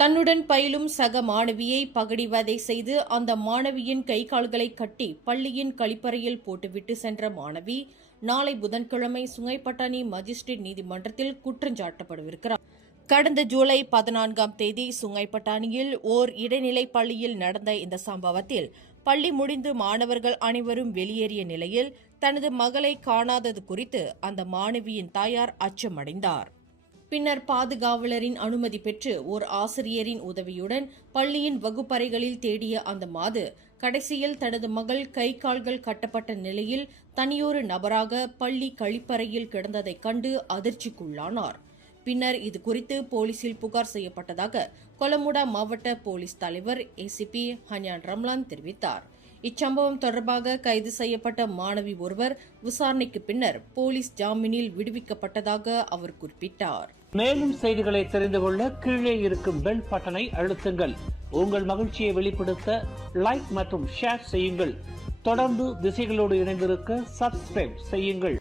தன்னுடன் பயிலும் சக மாணவியை பகடிவதை செய்து அந்த மாணவியின் கை கால்களை கட்டி பள்ளியின் கழிப்பறையில் போட்டுவிட்டு சென்ற மாணவி நாளை புதன்கிழமை சுங்கைப்பட்டாணி மஜிஸ்ட்ரேட் நீதிமன்றத்தில் குற்றஞ்சாட்டப்படவிருக்கிறார். கடந்த ஜூலை 14ஆம் தேதி சுங்கைப்பட்டாணியில் ஓர் இடைநிலை பள்ளியில் நடந்த இந்த சம்பவத்தில் பள்ளி முடிந்து மாணவர்கள் அனைவரும் வெளியேறிய நிலையில் தனது மகளை காணாதது குறித்து அந்த மாணவியின் தாயார் அச்சமடைந்தார். பின்னர் பாதுகாவலரின் அனுமதி பெற்று ஓர் ஆசிரியரின் உதவியுடன் பள்ளியின் வகுப்பறைகளில் தேடிய அந்த மாது கடைசியில் தனது மகள் கை கால்கள் கட்டப்பட்ட நிலையில் தனியொரு நபராக பள்ளி கழிப்பறையில் கிடந்ததைக் கண்டு அதிர்ச்சிக்குள்ளானார். பின்னர் இதுகுறித்து போலீசில் புகார் செய்யப்பட்டதாக கொலமுடா மாவட்ட போலீஸ் தலைவர் ஏசிபி ஹன்யான் ரம்லான் தெரிவித்தார். இச்சம்பவம் தொடர்பாக கைது செய்யப்பட்ட மாணவி ஒருவர் விசாரணைக்கு பின்னர் போலீஸ் ஜாமீனில் விடுவிக்கப்பட்டதாக அவர் குறிப்பிட்டார். மேலும் செய்திகளை தெரிந்து கொள்ள கீழே இருக்கும் பெல் பட்டனை அழுத்துங்கள். உங்கள் மகிழ்ச்சியை வெளிப்படுத்த லைக் மற்றும் ஷேர் செய்யுங்கள். தொடர்ந்து திசைகளோடு இணைந்திருக்க சப்ஸ்கிரைப் செய்யுங்கள்.